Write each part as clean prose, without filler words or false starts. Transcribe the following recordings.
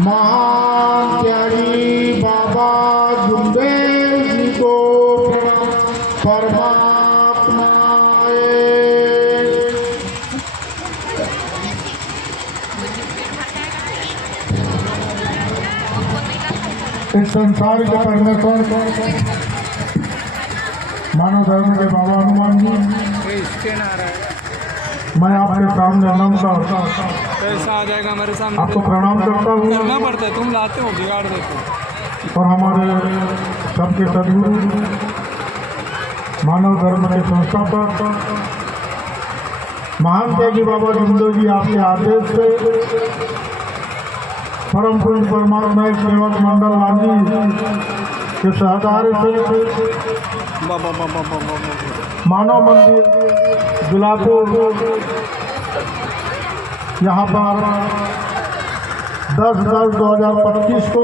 महान त्यागी बाबा गुरुदेव जी को परमात्मा इस संसार के परमेश्वर मानव धर्म के बाबा हनुमान जी, मैं आपके सामने नमस्कार पैसा आ जाएगा हमारे सामने, आपको प्रणाम करता हूँ। करना पड़ता है, तुम लाते हो बिगाड़ देते हो। और हमारे सबके सदगुरु मानव धर्म के संस्थापक महान त्यागी बाबा गुरुदेव जी, आपके आदेश से परम पूज्य परमात्मा सेवक मंडल लांजी के सहकार से मानव मंदिर गुलाबपुर यहाँ पर 10/10/2025 को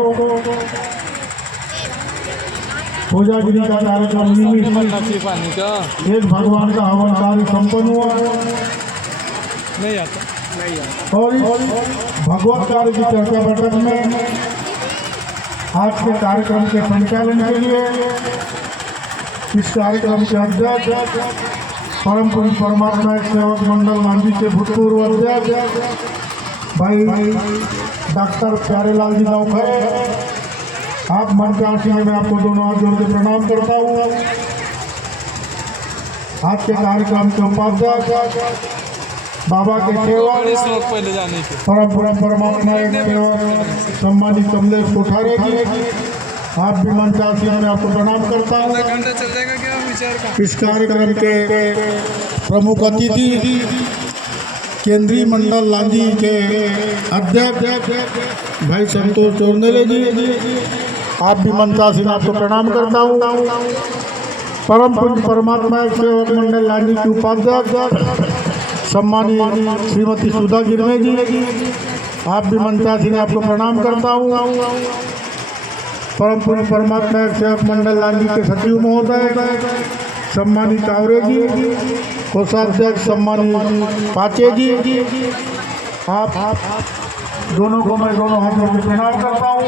पूजागिरी का कार्यक्रम एक भगवान का हवन कार्य संपन्न हुआ नहीं आता और भगवत कार्य की चर्चा बैठक में आज के कार्यक्रम के संचालन के लिए इस कार्यक्रम के अध्यक्ष परम पूज्य परमात्मा सेवक मंडल लांजी के भूतपूर्व अध्यक्ष भाई डॉक्टर प्यारेलाल जी नौखरे, आप मंच आसीन में आपको दोनों हाथ जोड़ के प्रणाम करता हूँ। आज के कार्यक्रम के उपाध्यक्ष बाबा के सेवक पहले जाने के परम परमात्मा सेवक सम्मानित कमलेश कोठारे जी, आप भी मंच आसीन में आपको प्रणाम करता हूँ। घंटा चल जाएगा क्या विचार का? इस कार्यक्रम के प्रमुख अतिथि केंद्रीय मंडल लांजी के अध्यक्ष भाई संतोष चोरनेले जी, आप भी मंच आसीन आपको प्रणाम करता हूँ। परम पूज्य परमात्मा सेवक मंडल लांजी की उपाध्यक्ष सम्मानित श्रीमती सुधा गिरमे जी, आप भी मंचासी ने आपको प्रणाम करता हूँ। परम पूज्य परमात्मा सेवक मंडल लांजी के सचिव महोदय सम्मानित कावरे जी, कोषाध्यक्ष सम्मानित पाचे जी, आप दोनों को मैं दोनों हाथों में प्रणाम करता हूँ।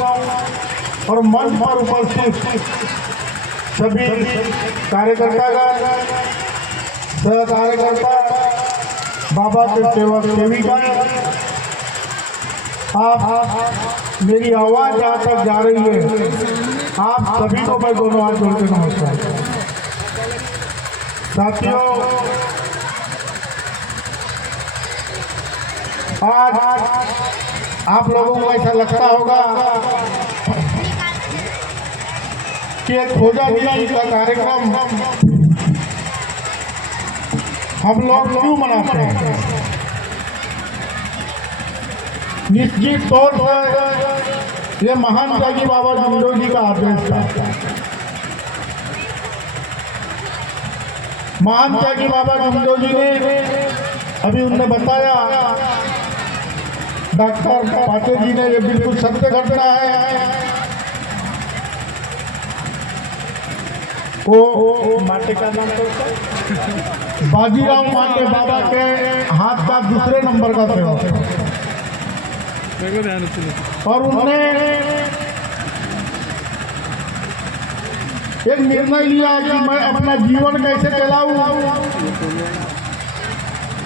और मंच पर उपस्थित सभी कार्यकर्ता सह कार्यकर्ता बाबा के सेवक सेविका, आप मेरी आवाज़ जहाँ तक जा रही है, आप सभी को मैं दोनों हाथ जोड़ के नमस्कार। साथियों, आज आप लोगों को ऐसा लगता होगा कि एक खोजागिरी का कार्यक्रम हम लोग क्यों मनाते हैं। निश्चित तौर पर ये महान त्यागी बाबा गुरुदेव जी का आदेश था। महान त्यागी बाबा गुरुदेव जी ने अभी उनने बताया, डॉक्टर पाटे जी ने, ये बिल्कुल सत्य घटना है। वो माटे का नाम बाजीराव माटे बाबा के हाथ का दूसरे नंबर का सेवक, और उन्होंने एक निर्णय लिया कि मैं अपना जीवन कैसे चलाऊं।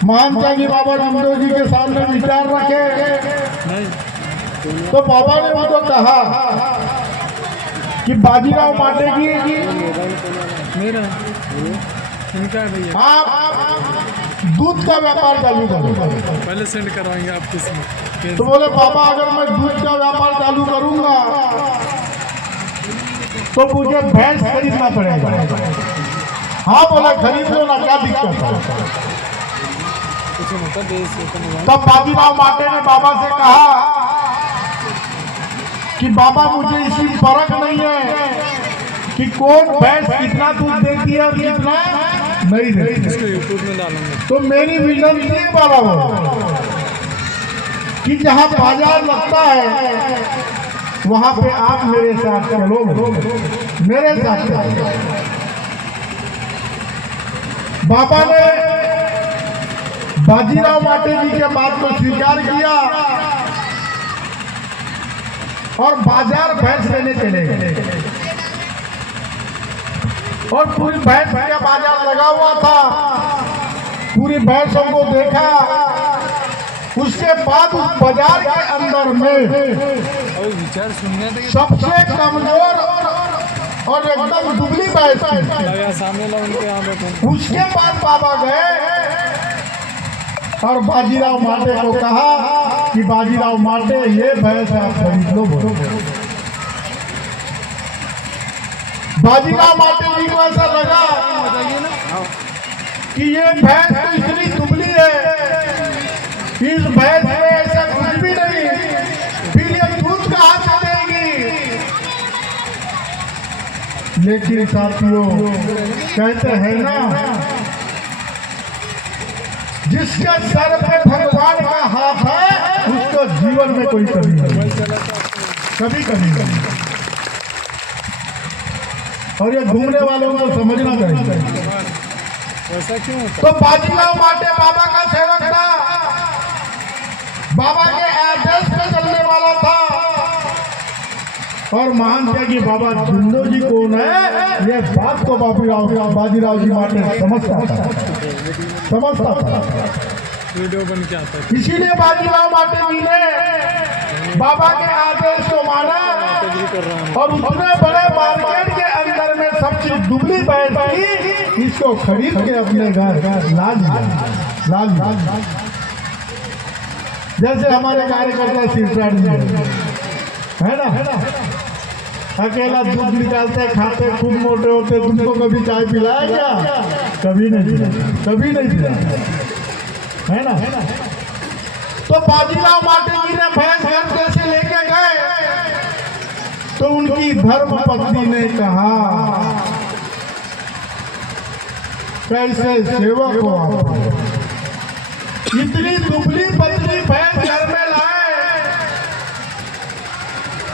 महान त्यागी बाबा गुरुदेव जी के सामने विचार रखे तो बाबा ने उनको कहा कि बाजीराव माटे जी, आप दूध का व्यापार चालू करो। पहले सेंड करवाएंगे आप किसमें? तो बोले बाबा, अगर मैं दूध का व्यापार चालू करूंगा तो मुझे भैंस खरीदना पड़ेगा। हाँ बोला, खरीद लो ना, क्या दिक्कत है। तब बाजीराव माटे ने बाबा से कहा कि बाबा, मुझे इसी फर्क नहीं है कि कौन भैंस कितना दूध देती है और कितना नहीं देती। यूट्यूब में डालूंगा। तो मेरी विनती वाला हो कि जहाँ बाजार लगता है वहाँ पे आप मेरे साथ चलो, मेरे साथ चलो। बाबा ने बाजीराव माटे जी के बात को स्वीकार किया और बाजार भैंस लेने चले गए और पूरी भैंस का बाजार लगा हुआ था। पूरी भैंसों को देखा। उसके बाद उस बाजार के अंदर में अभी विचार सुनने थे सबसे कमजोर और एकदम दुबली भैंस थी। लगा सामने ला उनके यहाँ पे उसके बाद बाबा गए और बाजीराव माटे को कहा कि बाजीराव माटे ये भैंस आप खरीद लो। बोलो बाजीराव माटे जी को ऐसा लगा कि ये भैंस तो इतनी दुबली है, इस भैंस में ऐसा कुछ भी नहीं, फिर ये दूध कहाँ से देगी। लेकिन साथियों कहते हैं ना, जिसके सर पे भगवान का हाथ है उसको जीवन में कोई कमी नहीं, कभी कमी नहीं। और ये घूमने वालों को समझना चाहिए। ऐसा क्यों होता? तो बाजीराव माटे बाबा का सेवक था, बाबा के आदेश पे चलने वाला था और मानते कि बाबा झुंडो जी कौन है ये बात को बाजीराव जी माटे समझता था। वीडियो बन के आता है। इसीलिए बाजीराव माटे जी ने बाबा के आदेश को माना और उतने बड़े मार्केट के अंदर में सबसे दुबली भैंस थी, इसको खरीद के अपने घर लाल जैसे हमारे कार्यकर्ता सिरसाट जी है ना, अकेला दूध निकालते खाते खूब मोटे होते, तुमको कभी चाय पिलाया क्या? कभी नहीं पिलाया, है ना। तो बाजीराव माटे जी ने भैंस घर से लेके गए तो उनकी धर्म पत्नी ने कहा, कैसे सेवक हो आप, इतनी दुबली पतली भैंस घर में लाए,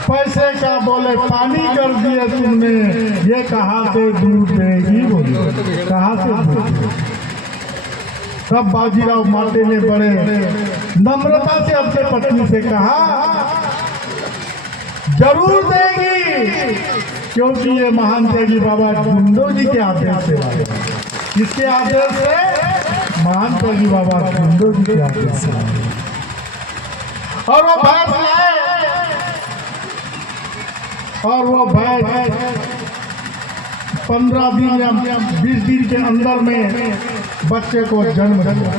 पैसे का बोले पानी कर दिए तुमने, ये कहाँ से दूध देगी? बोले कहाँ से दूध? तब बाजीराव माटे ने बड़े नम्रता से अपने पत्नी से कहा, जरूर देगी, क्योंकि ये महान त्यागी बाबा झुंडो जी के आदेश से। किसके आदेश से? महान त्यागी बाबा झुंडो जी के आदेश से। और वो भैंस लाए और वो भैंस 15 दिन या 20 दिन के अंदर में बच्चे को जन्म दिया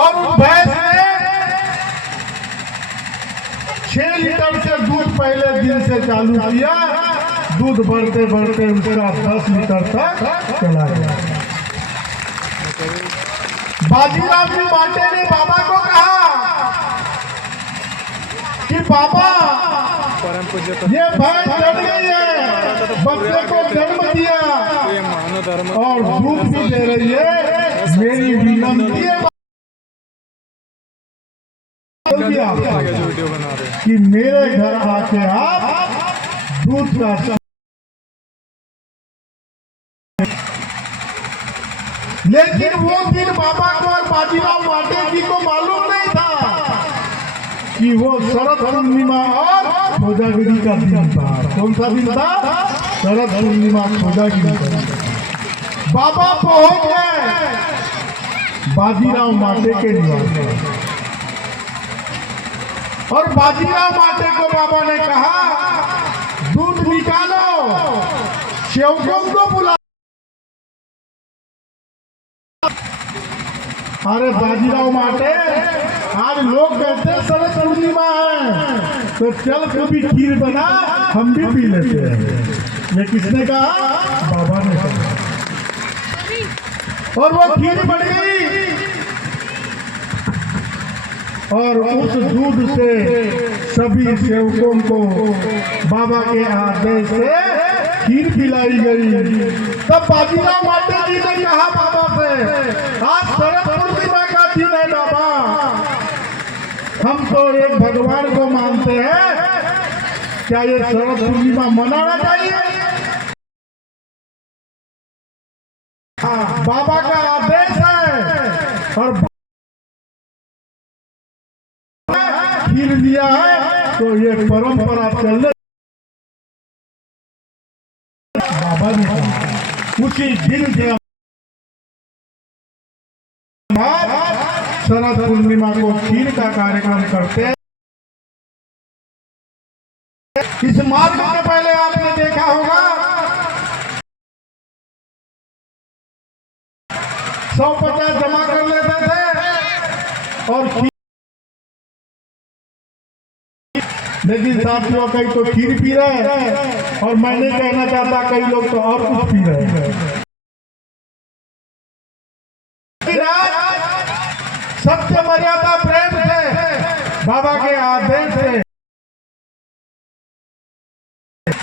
और उस भैंस ने 6 लीटर से दूध पहले दिन से चालू किया, दूध बढ़ते बढ़ते उसका 10 लीटर तक चला गया। बाजीराव जी माटे ने बाबा को कहा कि बाबा परम पूज्य ये भैंस चढ़ गई है, बच्चे को जन्म दिया मानव धर्म और दूध भी दे रही है, मेरी विनती है आगे जो वीडियो बना रहे हैं कि मेरे घर आके आप दूध का, लेकिन वो दिन बाबा को और बाजीराव माटे जी को मालूम नहीं था कि वो शरद पूर्णिमा और खोजागिरी का दिन था। कौन सा दिन था? शरद पूर्णिमा खोजागिरी का दिन। बाबा पहुंच गए बाजीराव माटे के निवास और बाजीराव माटे को बाबा ने कहा, दूध निकालो, सेवकों को बुला। अरे बाजीराव माटे, आज लोग कहते हैं शरद पूर्णिमा है तो चल कभी खीर बना, हम भी पी लेते हैं। ये किसने कहा? बाबा ने कहा। और वो खीर बन गई और उस दूध से सभी सेवकों को बाबा के आदेश से खीर पिलाई गई। तब बाजीराव माटे जी ने कहा बाबा से, आज शरद पूर्णिमा का दिन है बाबा, हम तो एक भगवान को मानते हैं, क्या ये शरद पूर्णिमा मनाना चाहिए? हाँ, बाबा का आदेश है और खीर दिया है तो ये परंपरा चलने बाबा ने कहा। उसी दिन के बाद शरद पूर्णिमा को खीर का कार्यक्रम करते हैं। इस मार्ग में पहले आपने देखा होगा 150 जमा कर लेते थे और लेकिन साथियों कई तो खीर पी रहे हैं और मैं नहीं कहना चाहता कई लोग तो और कुछ पी रहे हैं। सत्य मर्यादा प्रेम से बाबा के आदेश से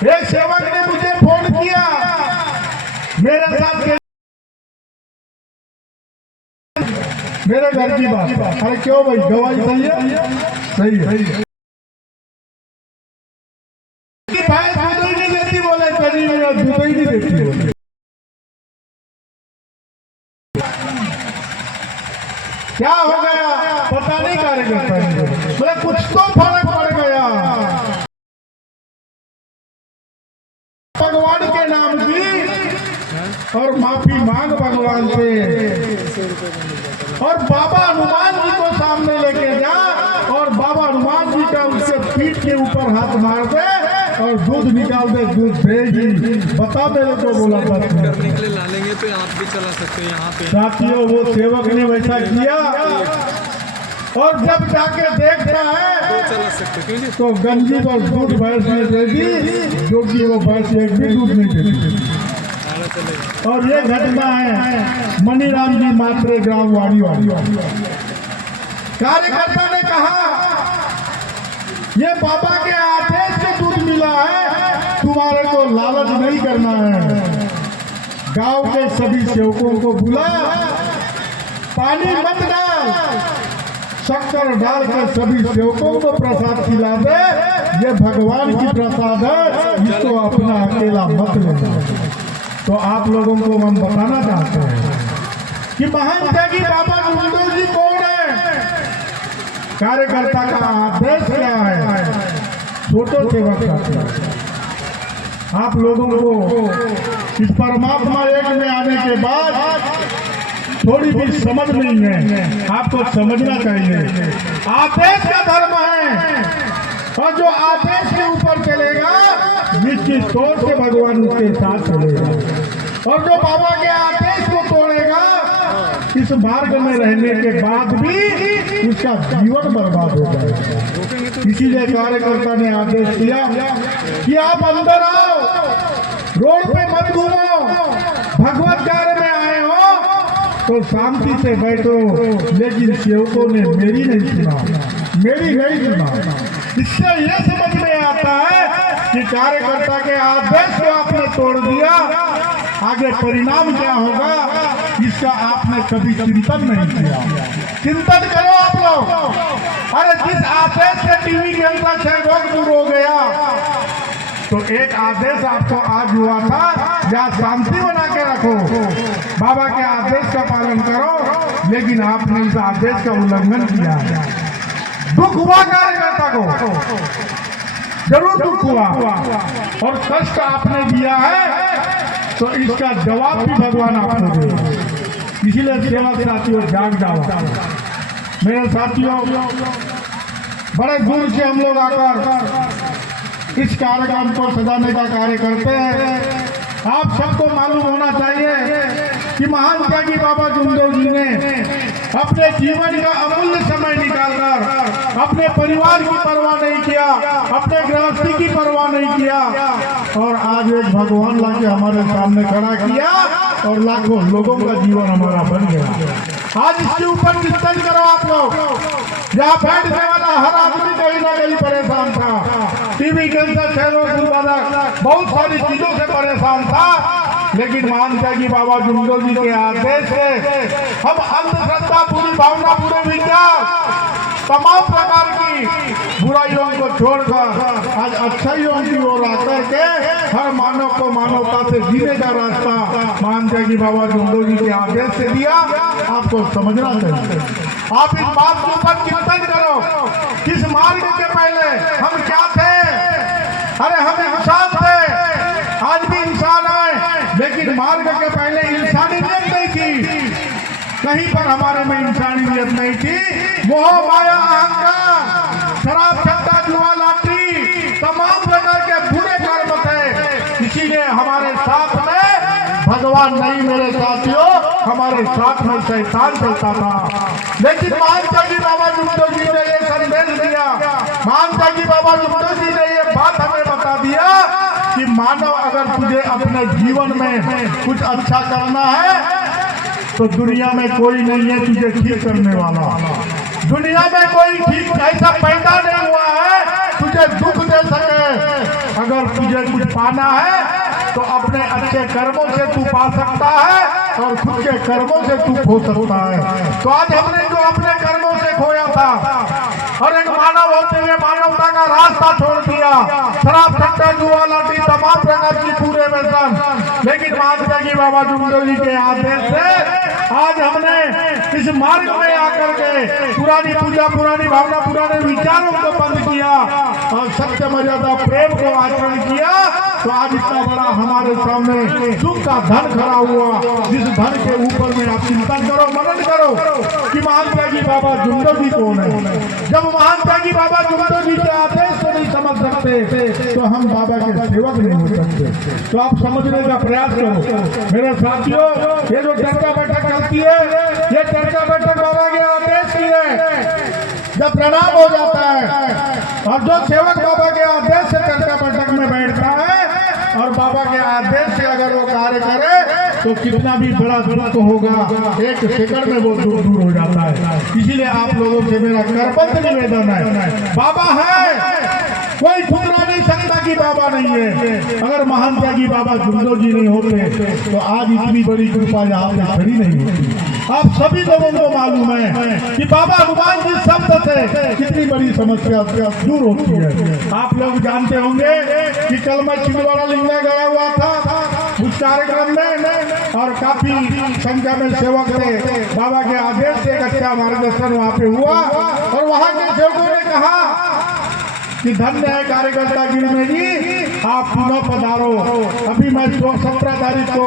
एक सेवक ने मुझे फोन किया मेरे साथ मेरे घर की बात। अरे क्यों भाई गवाही सही है? सही है। भैंस दूध ही नहीं देती बोले करी दूध ही नहीं देती बोले। क्या हो गया पता नहीं कार्यकर्ता बोले कुछ तो फर्क पड़ गया। भगवान के नाम की और माफी मांग भगवान से और बाबा हनुमान जी को सामने लेके जा और बाबा हनुमान जी का उसके पीठ के ऊपर हाथ मार दे और दूध निकाल दे। दूध देगी बता मेरे को बोला था करने के लिए ला लेंगे तो आप भी चला सकते हैं यहाँ पे। साथियों वो सेवक ने वैसा किया और जब जाके देखता है तो चला सकते हैं तो गंजी पर दूध भैंस ने दे दी जो कि वो भैंस एक भी दूध नहीं देती। और ये घटना है मनीराम जी मात्रे ग्राम वाड़ी वाली। कार्यकर्ता ने कहा ये बाबा के आदेश से दूध मिला है तुम्हारे को लालच नहीं करना है। गांव के सभी सेवकों को बुला पानी मत डाल शक्कर डाल के सभी सेवकों को प्रसाद खिला दे। ये भगवान की प्रसाद है इसको अपना अकेला मत लेना। तो आप लोगों को हम बताना चाहते हैं कि महान त्यागी बाबा गुरुदेव जी कौन है। कार्यकर्ता का आदेश क्या है। छोटे सेवक आप लोगों को इस परमात्मा एक में आने के बाद थोड़ी भी समझ नहीं है आपको समझना चाहिए। आदेश का धर्म है और जो आदेश के ऊपर चलेगा निश्चित तौर से भगवान उसके साथ चलेगा और जो बाबा के आदेश को तोड़ेगा इस मार्ग में रहने के बाद भी उसका जीवन बर्बाद हो जाएगा। इसीलिए कार्यकर्ता ने आदेश दिया कि आप अंदर आओ रोड पे मत घूमो भगवत कार्य में आए हो तो शांति से बैठो। लेकिन सेवकों ने मेरी नहीं सुना। इससे ये समझ में आता है कि कार्यकर्ता के आदेश को आपने तोड़ दिया आगे परिणाम क्या होगा इसका आपने कभी चिंतन नहीं किया। चिंतन करो आप लोग। अरे जिस आदेश से टीवी के अंदर क्षयरोग दूर हो गया तो एक आदेश आपको आज हुआ था या शांति बना के रखो बाबा के आदेश का पालन करो। लेकिन आपने इस आदेश का उल्लंघन किया। दुख हुआ कार्यकर्ता को जरूर दुख हुआ और कष्ट आपने दिया है तो इसका जवाब भी भगवान आपको दे। इसीलिए सेवक साथियों जाग जाओ। मेरे साथियों बड़े दूर से हम लोग आकर इस कार्यक्रम को सजाने का कार्य करते हैं। आप सबको मालूम होना चाहिए कि महान त्यागी बाबा जुमदेव जी ने अपने जीवन का अमूल्य समय निकालकर अपने परिवार की परवाह नहीं किया अपने गृहस्थी की परवाह नहीं किया और आज एक भगवान लाके हमारे सामने खड़ा किया और लाखों लोगों का जीवन हमारा बन गया। आज इसके ऊपर चिंतन करो आप लोग। यहाँ बैठने वाला हर आदमी कहीं ना कहीं परेशान था। टीबी कैंसर क्षयरोग वाला बहुत सारी चीजों से परेशान था। लेकिन महान त्यागी बाबा जुमदेव जी के आदेश से हम अंधश्रद्धा पूरी भावना पूरे विचार तमाम प्रकार की बुराइयों को छोड़कर आज अच्छाइयों की ओर आकर के हर मानव को मानवता से जीने का रास्ता महान त्यागी बाबा जुमदेव जी के आदेश से दिया। आपको समझना चाहिए। आप इस बात के ऊपर चिंतन करो किस मार्ग अरे हम इंसान थे, आज भी इंसान है, लेकिन मार्ग के पहले इंसानियत नहीं थी, कहीं पर हमारे में इंसानियत नहीं थी। मोह माया अहंकार, शराब सट्टा जुआ लाटरी, तमाम प्रकार के बुरे कर्म थे, इसीलिए हमारे साथ में भगवान नहीं मेरे साथियों, हमारे साथ में शैतान चलता था। लेकिन महान त्यागी बाबा जुगतो जी ने ये संदेश दिया, महान त्यागी बाबा जुगतो जी ने ये बात हमें बता दिया कि मानव अगर तुझे अपने जीवन में कुछ अच्छा करना है तो दुनिया में कोई नहीं है तुझे ठीक करने वाला, दुनिया में कोई ठीक ऐसा पैदा नहीं हुआ है तुझे दुख दे सके। अगर तुझे कुछ पाना है तो अपने अच्छे कर्मों से तू पा सकता है और खुद के कर्मों से तू खो सकता है। तो आज हमने जो अपने कर्मों से खोया था और एक मानव होते हुए मानवता का रास्ता छोड़ दिया, शराब सट्टा जुआ लाटरी तमाम प्रकार की पूरे व्यसन, लेकिन महान त्यागी बाबा जुगतो जी के आदेश से आज हमने इस मार्ग में आकर के पुरानी पूजा, पुरानी भावना, पुराने विचारों को बंद किया और सत्य मर्यादा प्रेम को आचरण किया। तो आज इतना बड़ा हमारे सामने सुख का धन खड़ा हुआ, जिस धन के ऊपर में आप चिंतन करो, मनन करो कि महान त्यागी बाबा जुगतो जी कौन है। जब महान त्यागी बाबा जुगतो जी के आदेश को नहीं समझ सकते तो हम बाबा के सेवक नहीं हो सकते। तो आप समझने का प्रयास करो मेरे साथियों। ये जो चर्चा बैठक चलती है, ये चर्चा बैठक बाबा के आदेश की है। जब प्रणाम हो जाता है और जो सेवक बाबा के आदेश से चर्चा बैठक में बैठता है और बाबा के आदेश से अगर वो कार्य करे तो कितना भी बड़ा दुख होगा, एक सेकंड में वो दूर दूर हो जाता है। इसीलिए आप लोगों से मेरा करबद्ध निवेदन है, बाबा है, कोई ठुकरा नहीं सकता कि बाबा नहीं है। अगर महान त्यागी बाबा जुगतो जी नहीं होते तो आज इतनी बड़ी कृपा यहाँ पे खड़ी नहीं होती। आप सभी लोगों को मालूम है कि बाबा हनुमान जी शब्द से कितनी बड़ी समस्या दूर होती है। आप लोग जानते होंगे कि कल मैं छिंदवाड़ा लिंगा गया हुआ था उस कार्यक्रम में और काफी संख्या में सेवक थे। बाबा के आदेश से एक अच्छा मार्गदर्शन वहाँ पे हुआ और वहाँ के सेवकों ने कहा कि धन्य है कार्यकर्ता गिरमे जी, आप पुनः पधारो। अभी मैं 17 तारीख को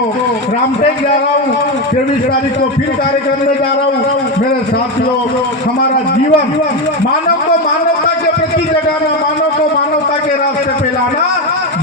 रामटेक जा रहा हूँ, 23 तारीख को फिर कार्यक्रम में जा रहा हूँ। मेरे साथियों, हमारा जीवन मानव को मानवता के प्रति जगाना, मानव को मानवता के रास्ते पे लाना,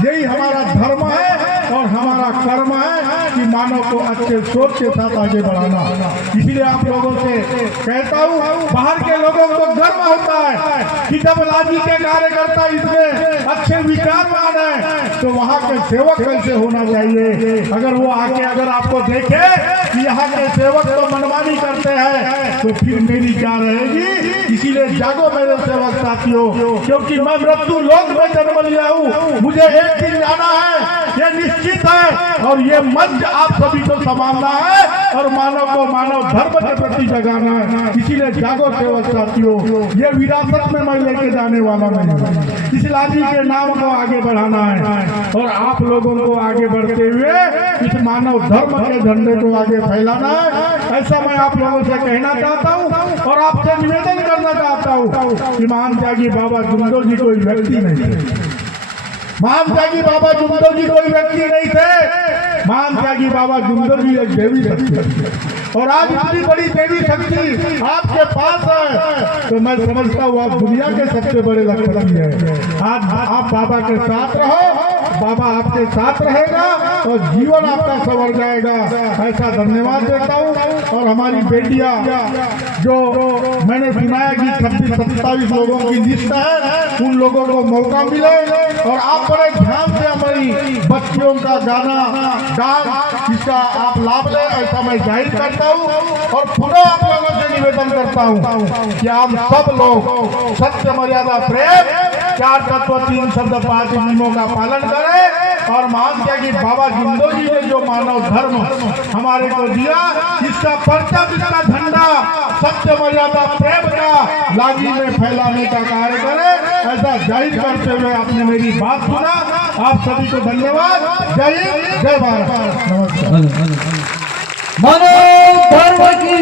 यही हमारा धर्म है और हमारा कर्म है कि मानव को अच्छे सोच के साथ आगे बढ़ाना। इसीलिए आप लोगों से कहता हूँ, बाहर के लोगों को गर्व होता है कि जब लाजी के कार्यकर्ता इसमें अच्छे विचारवान है तो वहाँ के सेवक कैसे होना चाहिए। अगर वो आके अगर आपको देखे कि यहाँ के सेवक तो मनमानी करते हैं तो फिर मेरी क्या रहेगी। इसीलिए जागो मेरे सेवक साथियों, क्योंकि मैं मृत्यु लोक में जन्म लिया हूँ, मुझे एक दिन जाना है, ये निश्चित है और ये मंच आप सभी को संभालना है और मानव को मानव धर्म के प्रति जगाना है। इसीलिए जागो सेवक साथियों, ये विरासत में मैं लेके जाने वाला नहीं हूँ। इस लाजी के नाम को आगे बढ़ाना है और आप लोगों को आगे बढ़ते हुए इस मानव धर्म के झंडे को आगे फैलाना है। ऐसा मैं आप लोगों से कहना चाहता हूँ और आपसे निवेदन करना चाहता हूँ कि महान त्यागी बाबा जुगतो जी कोई व्यक्ति नहीं थे। महान त्यागी बाबा जुगतो जी कोई व्यक्ति नहीं थे। महान त्यागी बाबा जुगतो जी एक देवी शक्ति और आज इतनी बड़ी देवी शक्ति आपके पास है तो मैं समझता हूँ आप दुनिया के सबसे बड़े लखपति हैं। आज आप बाबा के साथ रहो, बाबा आपके साथ रहेगा और जीवन आपका संवर जाएगा। ऐसा धन्यवाद देता हूँ। और हमारी बेटियां जो मैंने सुनाया कि 26-27 लोगों की लिस्ट है, उन लोगों को मौका मिले और आप बड़े ध्यान से हमारी बच्चियों का गाना डांस इसका आप लाभ लें, ऐसा मैं जाहिर करता हूँ। और पुनः आप लोगों से निवेदन करता हूँ कि आप सब लोग सत्य मर्यादा प्रेम 4 तत्व 3 शब्द 5 नियमों का पालन करें और महान त्यागी बाबा जुगतो जी ने जो मानव धर्म हमारे को दिया, इसका परचम, इसका झंडा सत्य मर्यादा प्रेम का लाजी में फैलाने का कार्य करें। ऐसा जाहिर करते हुए आपने मेरी बात सुना। आप सभी को धन्यवाद। जय हिंद, जय भारत। नमस्कार। मानव धर्म की